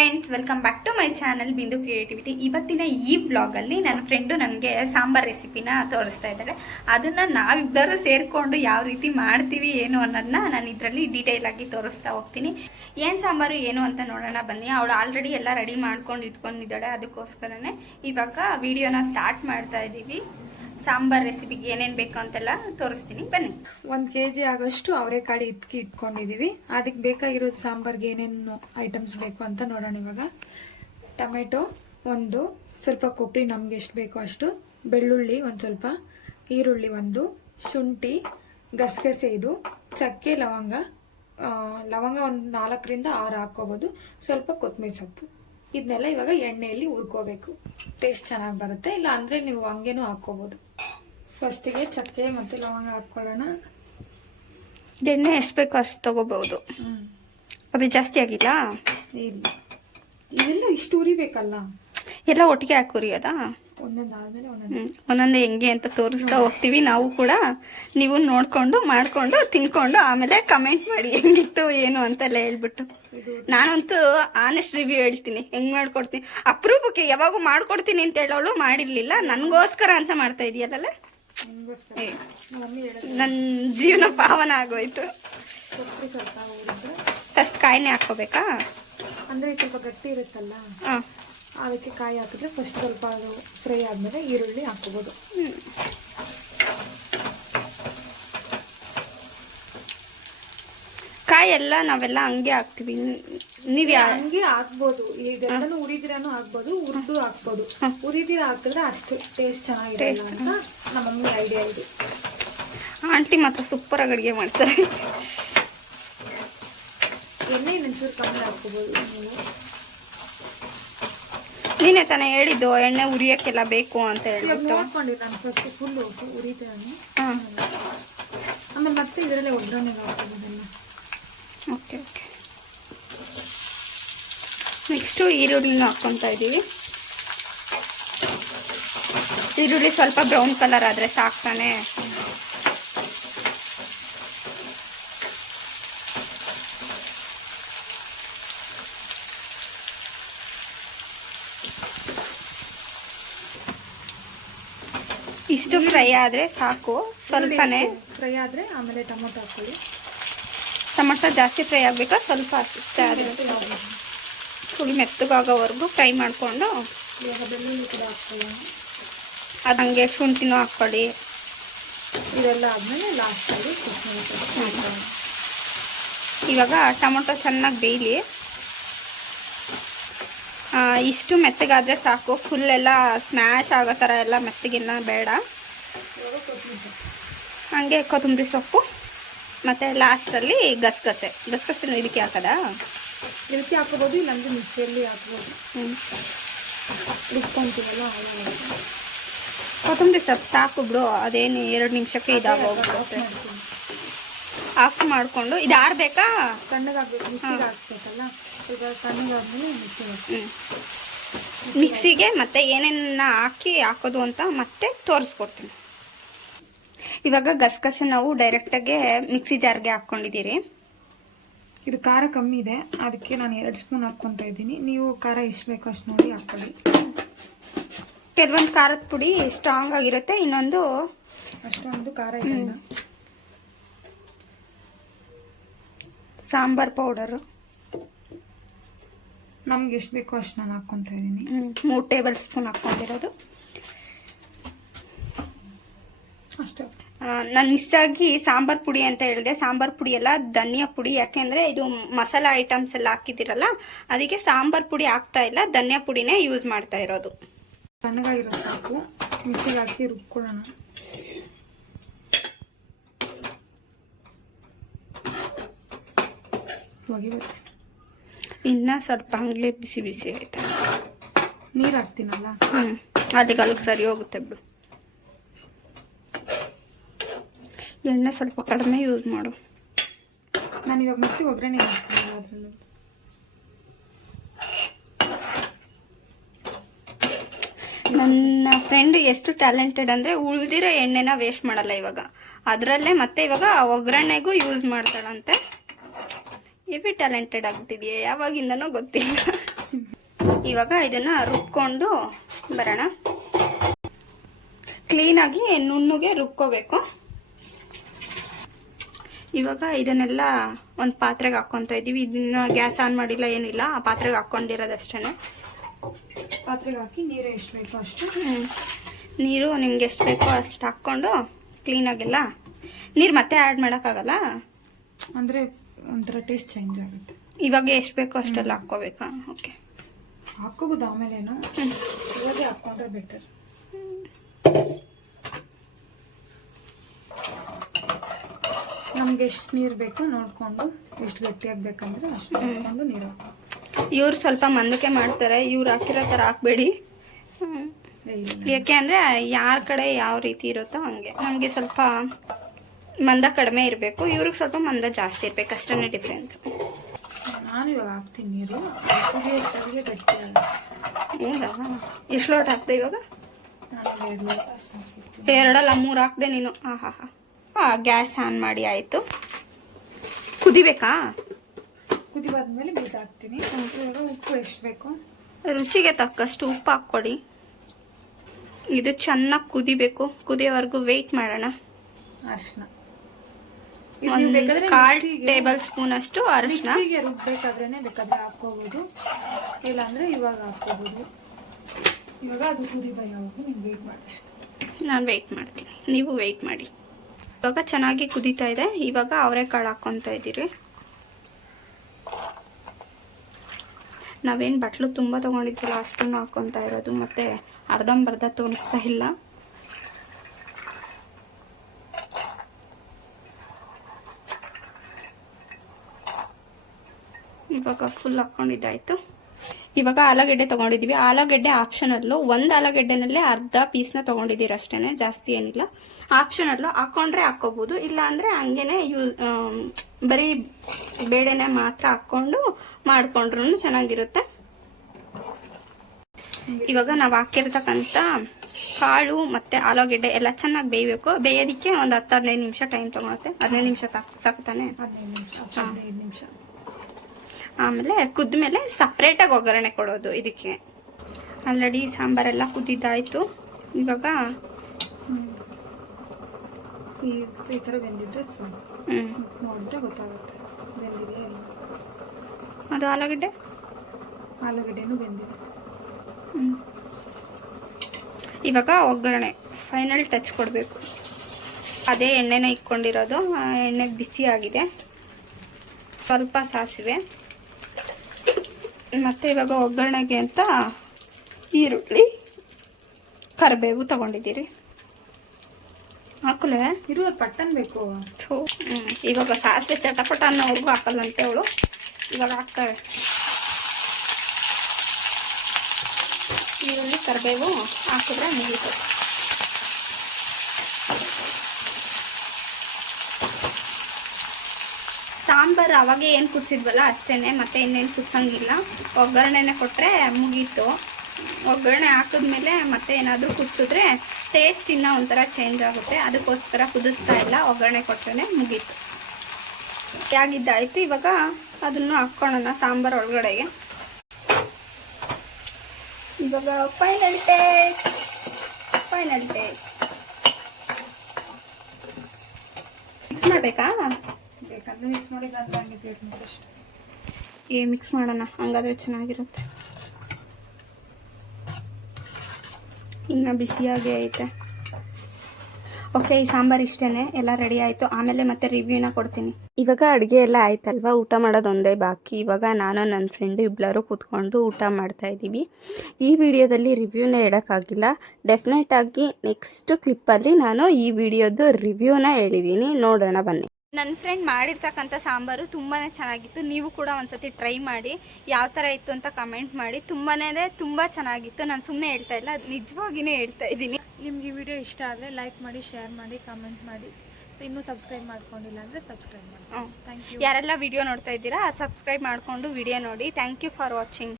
Friends welcome back to my channel Bindu creativity ಇವತ್ತಿನ ಈ ವ್ಲಾಗಲ್ಲಿ ನನ್ನ ಫ್ರೆಂಡು ನನಗೆ ಸಾಂಬಾರ್ ರೆಸಿಪಿನ ತೋರಿಸ್ತಾ ಇದ್ದಾಳೆ ಅದನ್ನು ನಾವಿಬ್ಬರು ಸೇರಿಕೊಂಡು ಯಾವ ರೀತಿ ಮಾಡ್ತೀವಿ, ಏನು ಅನ್ನೋದನ್ನ ನಾನು ಇದರಲ್ಲಿ ಡೀಟೇಲ್ ಆಗಿ ತೋರಿಸ್ತಾ ಹೋಗ್ತೀನಿ. ಏನು ಸಾಂಬಾರು, ಏನು ಅಂತ ನೋಡೋಣ ಬನ್ನಿ. ಅವಳು ಆಲ್ರೆಡಿ ಎಲ್ಲ ರೆಡಿ ಮಾಡ್ಕೊಂಡು ಇಟ್ಕೊಂಡಿದ್ದಾಳೆ. ಅದಕ್ಕೋಸ್ಕರನೇ ಇವಾಗ ವಿಡಿಯೋನ ಸ್ಟಾರ್ಟ್ ಮಾಡ್ತಾ ಇದ್ದೀವಿ ಸಾಂಬಾರ್ ರೆಸಿಪಿಗೆ ಏನೇನು ಬೇಕು ಅಂತೆಲ್ಲ ತೋರಿಸ್ತೀನಿ. ಬನ್ನಿ. ಒಂದು ಕೆ ಜಿ ಆಗೋಷ್ಟು ಅವರೆಕಾಳು ಇಟ್ಕಿ ಇಟ್ಕೊಂಡಿದ್ದೀವಿ ಅದಕ್ಕೆ ಬೇಕಾಗಿರೋದು ಸಾಂಬಾರ್ಗೆ ಏನೇನು ಐಟಮ್ಸ್ ಬೇಕು ಅಂತ ನೋಡೋಣ ಇವಾಗ. ಟೊಮೆಟೊ ಒಂದು, ಸ್ವಲ್ಪ ಕೊಬ್ಬರಿ ನಮ್ಗೆ ಎಷ್ಟು ಬೇಕೋ ಅಷ್ಟು. ಬೆಳ್ಳುಳ್ಳಿ ಒಂದು ಸ್ವಲ್ಪ, ಈರುಳ್ಳಿ ಒಂದು, ಶುಂಠಿ, ಗಸಗಸೆ ಇದು, ಚಕ್ಕೆ ಲವಂಗ. ಲವಂಗ ಒಂದು ನಾಲ್ಕರಿಂದ ಆರು ಹಾಕ್ಕೋಬೋದು. ಸ್ವಲ್ಪ ಕೊತ್ತಂಬರಿ ಸೊಪ್ಪು. ಇದನ್ನೆಲ್ಲ ಇವಾಗ ಎಣ್ಣೆಯಲ್ಲಿ ಹುರ್ಕೋಬೇಕು. ಟೇಸ್ಟ್ ಚೆನ್ನಾಗಿ ಬರುತ್ತೆ. ಇಲ್ಲ ಅಂದರೆ ನೀವು ಹಂಗೇನೂ ಹಾಕ್ಕೋಬೋದು. ಫಸ್ಟಿಗೆ ಚಕ್ಕೆ ಮತ್ತು ಲವಂಗ ಹಾಕ್ಕೊಳ್ಳೋಣ. ಎಣ್ಣೆ ಎಷ್ಟು ಬೇಕೋ ಅಷ್ಟು ತೊಗೋಬೋದು ಅದು ಜಾಸ್ತಿ ಆಗಿಲ್ಲ? ಇಲ್ಲ. ಇದೆಲ್ಲ ಇಷ್ಟು ಉರಿಬೇಕಲ್ಲ. ಎಲ್ಲ ಒಟ್ಟಿಗೆ ಹಾಕಿ ಉರಿಯೋದಾ? ಒಂದೊಂದು. ಹೆಂಗೆ ಅಂತ ತೋರಿಸ್ತಾ ಹೋಗ್ತೀವಿ ನಾವು ಕೂಡ. ನೀವು ನೋಡ್ಕೊಂಡು ಮಾಡ್ಕೊಂಡು ತಿನ್ಕೊಂಡು ಆಮೇಲೆ ಕಮೆಂಟ್ ಮಾಡಿ ಹೆಂಗಿತ್ತು ಏನು ಅಂತೆಲ್ಲ ಹೇಳ್ಬಿಟ್ಟು. ನಾನಂತೂ ಆನೆಸ್ಟ್ ರಿವ್ಯೂ ಹೇಳ್ತೀನಿ. ಹೆಂಗ್ ಮಾಡ್ಕೊಡ್ತೀನಿ? ಅಪ್ರೂಪಕ್ಕೆ ಯಾವಾಗೂ ಮಾಡ್ಕೊಡ್ತೀನಿ ಅಂತ ಹೇಳೋಳು ಮಾಡಿರ್ಲಿಲ್ಲ. ನನಗೋಸ್ಕರ ಅಂತ ಮಾಡ್ತಾ ಇದೆಯಲ್ಲ ನನ್ನ ಜೀವನ ಪಾವನ ಆಗೋಯ್ತು. ಫಸ್ಟ್ ಕಾಯಿನೇ ಹಾಕೋಬೇಕಾ ಅಂದ್ರೆ ಸ್ವಲ್ಪ ಗಟ್ಟಿ ಇರುತ್ತಲ್ಲ? ಹಾಂ. ಅದಕ್ಕೆ ಕಾಯಿ ಹಾಕಿದ್ರೆ ಫಸ್ಟ್ ಸ್ವಲ್ಪ ಅದು ಫ್ರೈ ಆದಮೇಲೆ ಈರುಳ್ಳಿ ಹಾಕೋಬೋದು. ಕಾಯಿ ಎಲ್ಲ ನಾವೆಲ್ಲ ಹಂಗೆ ಹಾಕ್ತೀವಿ. ನೀವು ಹಂಗೆ ಹಾಕ್ಬೋದು. ಇದೆಲ್ಲನೂ ಉರಿದಿರಾನು ಹಾಕ್ಬೋದು ಉರಿದು ಹಾಕ್ಬೋದು. ಉರಿದಿರ ಹಾಕಿದ್ರೆ ಅಷ್ಟು ಟೇಸ್ಟ್ ಚೆನ್ನಾಗಿದೆ ಅಂತ ನಮ್ಮ ಮಮ್ಮಿ ಐಡಿಯಾ ಇದೆ. ಆಂಟಿ ಮಾತ್ರ ಸೂಪರಾಗಿ ಅಡುಗೆ ಮಾಡ್ತಾರೆ. ಎಣ್ಣೆ ಒಂಚೂರು ಕಮ್ಮಿ ಹಾಕ್ಬೋದು ನೀವು. ನೀನೇ ತಾನೇ ಹೇಳಿದ್ದು ಎಣ್ಣೆ ಉರಿಯಕ್ಕೆಲ್ಲ ಬೇಕು ಅಂತ ಹೇಳ್ಬಿಟ್ಟು. ನಾನು ಫಸ್ಟ್ ಫುಲ್ ಉರಿದಿರಾನು ಹಾಂ. ಆಮೇಲೆ ಮತ್ತೆ ಇದರಲ್ಲೇ ಒಗ್ಗರಣೆ ಹಾಕೋಬೋದಲ್ಲ ಓಕೆ ಓಕೆ. ನೆಕ್ಸ್ಟು ಈರುಳ್ಳಿನ ಹಾಕ್ಕೊತಾ ಇದ್ದೀವಿ ಈರುಳ್ಳಿ ಸ್ವಲ್ಪ ಬ್ರೌನ್ ಕಲರ್ ಆದರೆ ಸಾಕ್ತಾನೆ. ಇಷ್ಟು ಫ್ರೈ ಆದರೆ ಸಾಕು ಸ್ವಲ್ಪನೇ. ಫ್ರೈ ಆದ್ರೆ ಆಮೇಲೆ ಟೊಮೊಟೊ ಹಾಕೊಳ್ಳಿ ಟೊಮೊಟೊ ಜಾಸ್ತಿ ಫ್ರೈ ಆಗಬೇಕಾ? ಸ್ವಲ್ಪ ಅಷ್ಟೇ ಆದರೆ. ಫುಲ್ ಮೆತ್ತಗಾಗೋವರೆಗೂ ಫ್ರೈ ಮಾಡಿಕೊಂಡು ಅದು ಹಂಗೆ ಶುಂಠಿನೂ ಹಾಕ್ಕೊಳ್ಳಿ. ಇದೆಲ್ಲ ಆದ್ಮೇಲೆ ಲಾಸ್ಟಲ್ಲಿ. ಇವಾಗ ಟೊಮೊಟೊ ಚೆನ್ನಾಗಿ ಬೇಯಲಿ. ಇಷ್ಟು ಮೆತ್ತಗಾದರೆ ಸಾಕು. ಫುಲ್ ಎಲ್ಲ ಸ್ಮ್ಯಾಶ್ ಆಗೋ ಥರ ಎಲ್ಲ ಮೆತ್ತಗಿನ್ನ ಬೇಡ. ಹಂಗೆ ಕೊತ್ತಂಬರಿ ಸೊಪ್ಪು ಮತ್ತು ಲಾಸ್ಟಲ್ಲಿ ಗಸಗಸೆ. ಗಸಗಸೆ ಇದಕ್ಕೆ ಹಾಕದ? ಇದಕ್ಕೆ ಹಾಕೋಬೋದು ಇಲ್ಲಾಂದ್ರೆ ಮಿಕ್ಸಿಯಲ್ಲಿ ಹಾಕ್ಬೋದು. ರುಬ್ಕೊಂತೀವಲ್ಲ ಕೊತ್ತಂಬರಿ ಸೊಪ್ಪು ಸಾಕು ಬಿಡು. ಅದೇನು ಎರಡು ನಿಮಿಷಕ್ಕೆ ಇದಾಗೋಗ್ಬಿಡುತ್ತೆ ಆಫ್ ಮಾಡಿಕೊಂಡು ಇದು ಆರ್ಬೇಕಾ ಹಾಕ್ಬೇಕಲ್ಲ. ಈಗ ತಣ್ಣಗಾದ್ಮೇಲೆ ಮಿಕ್ಸಿಗೆ ಮತ್ತೆ ಏನೇನ ಹಾಕಿ ಹಾಕೋದು ಅಂತ ಮತ್ತೆ ತೋರಿಸ್ಕೊಡ್ತೀನಿ. ಇವಾಗ ಗಸಗಸೆ ನಾವು ಡೈರೆಕ್ಟಾಗೆ ಮಿಕ್ಸಿ ಜಾರ್ಗೆ ಹಾಕ್ಕೊಂಡಿದ್ದೀರಿ ಇದು ಖಾರ ಕಮ್ಮಿ ಇದೆ. ಅದಕ್ಕೆ ನಾನು ಎರಡು ಸ್ಪೂನ್ ಹಾಕ್ಕೊಂತ ಇದ್ದೀನಿ. ನೀವು ಖಾರ ಎಷ್ಟು ಬೇಕೋ ಅಷ್ಟು ನೋಡಿ ಹಾಕೊಳ್ಳಿ. ಕೆಲವೊಂದು ಖಾರದ ಪುಡಿ ಸ್ಟ್ರಾಂಗ್ ಆಗಿರುತ್ತೆ ಇನ್ನೊಂದು ಅಷ್ಟೊಂದು ಖಾರ ಸಾಂಬಾರ್ ಪೌಡರು. ನಮ್ಗೆ ಎಷ್ಟು ಬೇಕೋ ಅಷ್ಟು ನಾನು ಹಾಕ್ಕೊಂತ ಇದ್ದೀನಿ. ಮೂರು ಟೇಬಲ್ ಸ್ಪೂನ್ ಹಾಕ್ಕೊಂಡಿರೋದು. ಅಷ್ಟೇ ನಾನು ಮಿಸ್ ಆಗಿ ಸಾಂಬಾರ್ ಪುಡಿ ಅಂತ ಹೇಳಿದೆ. ಸಾಂಬಾರ್ ಪುಡಿ ಎಲ್ಲ ಧನಿಯಾ ಪುಡಿ. ಯಾಕೆಂದ್ರೆ ಇದು ಮಸಾಲ ಐಟಮ್ಸ್ ಎಲ್ಲ ಹಾಕಿದಿರಲ್ಲ ಅದಕ್ಕೆ ಸಾಂಬಾರ್ ಪುಡಿ ಹಾಕ್ತಾ ಇಲ್ಲ. ಧನಿಯಾ ಪುಡಿನೇ ಯೂಸ್ ಮಾಡ್ತಾ ಇರೋದು. ತಣ್ಣಗಾಗಿರೋ ಸಾಕು. ಮಿಕ್ಸಿಗೆ ಹಾಕಿ ರುಬ್ಕೊಳ್ಳೋಣ. ಒಗಿಬೇಕು ಇನ್ನ ಸ್ವಲ್ಪ ಹಂಗೆ ಬಿಸಿ ಬಿಸಿ ಆಯಿತಾ. ನೀರು ಹಾಕ್ತೀನಲ್ಲ? ಹ್ಞೂ ಅದಕ್ಕೆ ಅಲ್ಲಿಗೆ ಸರಿ ಹೋಗುತ್ತೆ ಬಿಡು. ಎಣ್ಣೆ ಸ್ವಲ್ಪ ಕಡಿಮೆ ಯೂಸ್ ಮಾಡು. ನಾನು ಇವಾಗ ಮತ್ತೆ ಒಗ್ಗರಣೆ ಅದರಲ್ಲಿ. ನನ್ನ ಫ್ರೆಂಡ್ ಎಷ್ಟು ಟ್ಯಾಲೆಂಟೆಡ್ ಅಂದರೆ ಉಳಿದಿರೋ ಎಣ್ಣೆನ ವೇಸ್ಟ್ ಮಾಡಲ್ಲ ಇವಾಗ. ಅದರಲ್ಲೇ ಮತ್ತೆ ಇವಾಗ ಒಗ್ಗರಣೆಗೂ ಯೂಸ್ ಮಾಡ್ತಾಳಂತೆ. ಎವಿ ಟ್ಯಾಲೆಂಟೆಡ್ ಆಗ್ಬಿಟ್ಟಿದೆಯಾ ಯಾವಾಗಿಂದನೂ ಗೊತ್ತಿಲ್ಲ. ಇವಾಗ ಇದನ್ನ ರುಬ್ಕೊಂಡು ಬರೋಣ. ಕ್ಲೀನಾಗಿ ನುಣ್ಣಗೆ ರುಬ್ಕೋಬೇಕು. ಇವಾಗ ಇದನ್ನೆಲ್ಲ ಒಂದು ಪಾತ್ರೆಗೆ ಹಾಕ್ಕೊತಾ ಇದ್ದೀವಿ. ಇದನ್ನ ಗ್ಯಾಸ್ ಆನ್ ಮಾಡಿಲ್ಲ ಏನಿಲ್ಲ. ಆ ಪಾತ್ರೆಗೆ ಹಾಕ್ಕೊಂಡಿರೋದಷ್ಟೇ ಪಾತ್ರೆಗೆ ಹಾಕಿ ನೀರು ಎಷ್ಟು ಬೇಕೋ ಅಷ್ಟು? ನೀರು ನಿಮ್ಗೆ ಎಷ್ಟು ಬೇಕೋ ಅಷ್ಟು ಹಾಕ್ಕೊಂಡು ಕ್ಲೀನಾಗೆಲ್ಲ ನೀರು ಮತ್ತೆ ಆ್ಯಡ್ ಮಾಡೋಕ್ಕಾಗಲ್ಲ? ಅಂದರೆ ಒಂಥರ ಟೇಸ್ಟ್ ಚೇಂಜ್ ಆಗುತ್ತೆ. ಇವಾಗ ಎಷ್ಟು ಬೇಕೋ ಅಷ್ಟೆಲ್ಲ ಹಾಕ್ಕೋಬೇಕಾ? ಓಕೆ ಹಾಕೋಬೋದು ಆಮೇಲೇನು ಇವಾಗೆ ಹಾಕ್ಕೊಂಡ್ರೆ ಬೆಟರ್ ನಮ್ಗೆ ಎಷ್ಟು ನೀರು ಬೇಕೋ ನೋಡಿಕೊಂಡು ಎಷ್ಟು ಗಟ್ಟಿಯಾಗಿ ಬೇಕಂದ್ರೆ ಅಷ್ಟು ನೋಡಿಕೊಂಡು ನೀರು ಹಾಕೋ. ಇವ್ರು ಸ್ವಲ್ಪ ಮಂದಕ್ಕೆ ಮಾಡ್ತಾರೆ. ಇವ್ರು ಹಾಕಿರೋ ಥರ ಹಾಕ್ಬೇಡಿ. ಯಾಕೆ ಅಂದರೆ ಯಾರ ಕಡೆ ಯಾವ ರೀತಿ ಇರುತ್ತೋ ಹಂಗೆ. ನಮಗೆ ಸ್ವಲ್ಪ ಮಂದ ಕಡಿಮೆ ಇರಬೇಕು ಇವ್ರಿಗೆ ಸ್ವಲ್ಪ ಮಂದ ಜಾಸ್ತಿ ಇರಬೇಕು ಅಷ್ಟೇ ಡಿಫ್ರೆನ್ಸ್ ನಾನು ಇವಾಗ ಹಾಕ್ತೀನಿ ನೀರು. ಹೌದಾ? ಎಷ್ಟು ಲೋಟ ಹಾಕ್ದೆ ಇವಾಗ? ಎರಡಲ್ಲ ಮೂರು ಹಾಕ್ದೆ ನೀನು. ಹಾಂ ಹಾಂ. ಹಾಂ ಹಾಂ ಗ್ಯಾಸ್ ಆನ್ ಮಾಡಿ ಆಯಿತು. ಕುದಿಬೇಕಾ? ಕುದಿ ಬಾದ್ಮೇಲೆ ಬೀಜ ಹಾಕ್ತೀನಿ. ಇವಾಗ ಉಪ್ಪು ಎಷ್ಟು ಬೇಕು? ರುಚಿಗೆ ತಕ್ಕಷ್ಟು ಉಪ್ಪು ಹಾಕ್ಕೊಡಿ. ಇದು ಚೆನ್ನಾಗಿ ಕುದಿಬೇಕು. ಕುದಿಯೋವರೆಗೂ ವೆಯ್ಟ್ ಮಾಡೋಣ. ಅರ್ಶನ. ಕಾಲ್ ಟೇಬಲ್ ಸ್ಪೂನ್ ಅಷ್ಟು ಅರಿಶಿನ. ರುಬ್ಬೇಕಾದ್ರೇನೆ ಬೇಕಾದ್ರೆ ಹಾಕೋಬಹುದು ಇಲ್ಲಾಂದ್ರೆ ಇವಾಗ ಹಾಕೋಬಹುದು ಇವಾಗ ಅದು ಕುದಿ ಬರೋವರೆಗೂ ನೀವು ವೇಟ್ ಮಾಡಿ. ನಾನು ವೆಯ್ಟ್ ಮಾಡ್ತೀನಿ. ನೀವು ವೆಯ್ಟ್ ಮಾಡಿ. ಇವಾಗ ಚೆನ್ನಾಗಿ ಕುದೀತಾ ಇದೆ. ಇವಾಗ ಅವರೆಕಾಳು ಹಾಕ್ಕೊತಾ ಇದ್ದೀರಿ. ನಾವೇನು ಬಟ್ಲು ತುಂಬ ತೊಗೊಂಡಿದ್ವಲ್ಲ ಅಷ್ಟನ್ನು ಹಾಕ್ಕೊತಾ ಇರೋದು ಮತ್ತೆ ಅರ್ಧಂಬರ್ಧ ತೋರಿಸ್ತಾ ಇಲ್ಲ. ಇವಾಗ ಫುಲ್ ಹಾಕ್ಕೊಂಡಿದ್ದಾಯ್ತು ಇವಾಗ ಆಲೂಗೆಡ್ಡೆ ತೊಗೊಂಡಿದ್ದೀವಿ. ಆಲೂಗೆಡ್ಡೆ ಆಪ್ಷನಲ್ಲು ಒಂದು ಆಲೂಗೆಡ್ಡೆನಲ್ಲೇ ಅರ್ಧ ಪೀಸ್ನ ತೊಗೊಂಡಿದ್ದೀರ ಅಷ್ಟೇ ಜಾಸ್ತಿ ಏನಿಲ್ಲ. ಆಪ್ಷನಲ್ಲು ಹಾಕ್ಕೊಂಡ್ರೆ ಹಾಕ್ಕೋಬೋದು ಇಲ್ಲ ಅಂದರೆ ಹಂಗೇನೆ ಯೂ ಬರೀ ಬೇಳೆನೆ ಮಾತ್ರ ಹಾಕ್ಕೊಂಡು ಮಾಡ್ಕೊಂಡ್ರು ಚೆನ್ನಾಗಿರುತ್ತೆ. ಇವಾಗ ನಾವು ಹಾಕಿರ್ತಕ್ಕಂಥ ಕಾಳು ಮತ್ತು ಆಲೂಗೆಡ್ಡೆ ಎಲ್ಲ ಚೆನ್ನಾಗಿ ಬೇಯಬೇಕು. ಬೇಯೋದಕ್ಕೆ ಒಂದು ಹತ್ತು ಹದಿನೈದು ನಿಮಿಷ ಟೈಮ್ ತೊಗೊಳುತ್ತೆ. ಹದಿನೈದು ನಿಮಿಷ ಸಾಕು ತಾನೆ? ಹದಿನೈದು ನಿಮಿಷ. ಆಮೇಲೆ ಕುದ್ಮೇಲೆ ಸಪ್ರೇಟಾಗಿ ಒಗ್ಗರಣೆ ಕೊಡೋದು ಇದಕ್ಕೆ. ಆಲ್ರೆಡಿ ಸಾಂಬಾರೆಲ್ಲ ಕುದ್ದಿದ್ದಾಯ್ತು. ಇವಾಗ ಈ ಥರ ಬೆಂದಿದ್ರೆ ಹ್ಞೂ ನೋಡಿದ್ರೆ ಗೊತ್ತಾಗುತ್ತೆ. ಬೆಂದಿದೆಯಾ ಅದು ಆಲೂಗಡ್ಡೆ? ಆಲೂಗಡ್ಡೆನೂ ಬೆಂದಿದೆ. ಹ್ಞೂ ಇವಾಗ ಒಗ್ಗರಣೆ ಫೈನಲ್ ಟಚ್ ಕೊಡಬೇಕು. ಅದೇ ಎಣ್ಣೆನ ಇಟ್ಕೊಂಡಿರೋದು ಆ ಎಣ್ಣೆ ಬಿಸಿ ಆಗಿದೆ. ಸ್ವಲ್ಪ ಸಾಸಿವೆ. ಮತ್ತು ಇವಾಗ ಒಗ್ಗರಣೆಗೆ ಅಂತ ಈರುಳ್ಳಿ ಕರಿಬೇವು ತಗೊಂಡಿದ್ದೀರಿ. ಹಾಕಲೇ? ಇರೋದು ಪಟ್ಟನ್ ಬೇಕು. ಥೂ ಹ್ಮ್. ಇವಾಗ ಸಾಸಿವೆ ಚಟಪಟ ಅನ್ನೋವರೆಗೂ ಹಾಕಲ್ಲಂತೆ ಅವಳು. ಇವಾಗ ಹಾಕ್ತಾರೆ. ಈರುಳ್ಳಿ ಕರಿಬೇವು ಹಾಕಿದ್ರೆ ಮುಗೀತು. ಸಾಂಬಾರು ಅವಾಗೆ ಏನು ಕುದಿಸಿದ್ವಲ್ಲ ಅಷ್ಟೇನೆ, ಮತ್ತೆ ಇನ್ನೇನು ಕುದಿಸಂಗಿಲ್ಲ ಒಗ್ಗರಣೆನೆ ಕೊಟ್ಟರೆ ಮುಗೀತು. ಒಗ್ಗರಣೆ ಹಾಕಿದ್ಮೇಲೆ ಮತ್ತೆ ಏನಾದರೂ ಕುದಿಸಿದ್ರೆ ಟೇಸ್ಟ್ ಇನ್ನೂ ಒಂಥರ ಚೇಂಜ್ ಆಗುತ್ತೆ. ಅದಕ್ಕೋಸ್ಕರ ಕುದಿಸ್ತಾ ಇಲ್ಲ, ಒಗ್ಗರಣೆ ಕೊಟ್ಟರೆ ಮುಗೀತು. ಆಗಿದ್ದಾಯಿತು ಇವಾಗ ಅದನ್ನು ಹಾಕ್ಕೊಳ್ಳೋಣ ಸಾಂಬಾರು ಒಳಗಡೆಗೆ. ಇವಾಗ final taste final taste mix ಬೇಕಂದ್ರೆ ಮಿಕ್ಸ್ ಮಾಡಿಲ್ಲ ಅಂದ್ರೆ ಹಂಗೆ ಪ್ಲೇಟ್ ಮುಚ್ಚಷ್ಟು ಏ ಮಿಕ್ಸ್ ಮಾಡೋಣ, ಹಂಗಾದ್ರೆ ಚೆನ್ನಾಗಿರುತ್ತೆ. ಇನ್ನು ಬಿಸಿಯಾಗಿ ಐತೆ. ಓಕೆ ಈ ಸಾಂಬಾರು ಇಷ್ಟೇ ಎಲ್ಲ ರೆಡಿ ಆಯಿತು. ಆಮೇಲೆ ಮತ್ತೆ ರಿವ್ಯೂನ ಕೊಡ್ತೀನಿ. ಇವಾಗ ಅಡುಗೆ ಎಲ್ಲ ಆಯ್ತಲ್ವಾ? ಊಟ ಮಾಡೋದೊಂದೇ ಬಾಕಿ. ಇವಾಗ ನಾನು ನನ್ನ ಫ್ರೆಂಡು ಇಬ್ಬರು ಕೂತ್ಕೊಂಡು ಊಟ ಮಾಡ್ತಾ ಇದ್ದೀವಿ. ಈ ವಿಡಿಯೋದಲ್ಲಿ ರಿವ್ಯೂನ ಹೇಳೋಕ್ಕಾಗಿಲ್ಲ. ಡೆಫಿನೆಟ್ ಆಗಿ ನೆಕ್ಸ್ಟ್ ಕ್ಲಿಪ್ಪಲ್ಲಿ ನಾನು ಈ ವಿಡಿಯೋದು ರಿವ್ಯೂನ ಹೇಳಿದ್ದೀನಿ. ನೋಡೋಣ ಬನ್ನಿ. ನನ್ನ ಫ್ರೆಂಡ್ ಮಾಡಿರ್ತಕ್ಕಂಥ ಸಾಂಬಾರು ತುಂಬಾ ಚೆನ್ನಾಗಿತ್ತು. ನೀವು ಕೂಡ ಒಂದ್ಸತಿ ಟ್ರೈ ಮಾಡಿ ಯಾವ ಥರ ಇತ್ತು ಅಂತ ಕಮೆಂಟ್ ಮಾಡಿ. ತುಂಬಾ ಅಂದರೆ ತುಂಬ ಚೆನ್ನಾಗಿತ್ತು. ನಾನು ಸುಮ್ಮನೆ ಹೇಳ್ತಾ ಇಲ್ಲ ನಿಜವಾಗಿಯೇ ಹೇಳ್ತಾ ಇದ್ದೀನಿ. ನಿಮ್ಗೆ ಈ ವಿಡಿಯೋ ಇಷ್ಟ ಆದರೆ ಲೈಕ್ ಮಾಡಿ ಶೇರ್ ಮಾಡಿ ಕಮೆಂಟ್ ಮಾಡಿ. ಸೊ ಇನ್ನೂ ಸಬ್ಸ್ಕ್ರೈಬ್ ಮಾಡ್ಕೊಂಡಿಲ್ಲ ಅಂದರೆ ಸಬ್ಸ್ಕ್ರೈಬ್ ಮಾಡಿ. ಥ್ಯಾಂಕ್ ಯು ಯಾರೆಲ್ಲ ವಿಡಿಯೋ ನೋಡ್ತಾ ಇದ್ದೀರಾ ಸಬ್ಸ್ಕ್ರೈಬ್ ಮಾಡಿಕೊಂಡು ವಿಡಿಯೋ ನೋಡಿ. Thank you for watching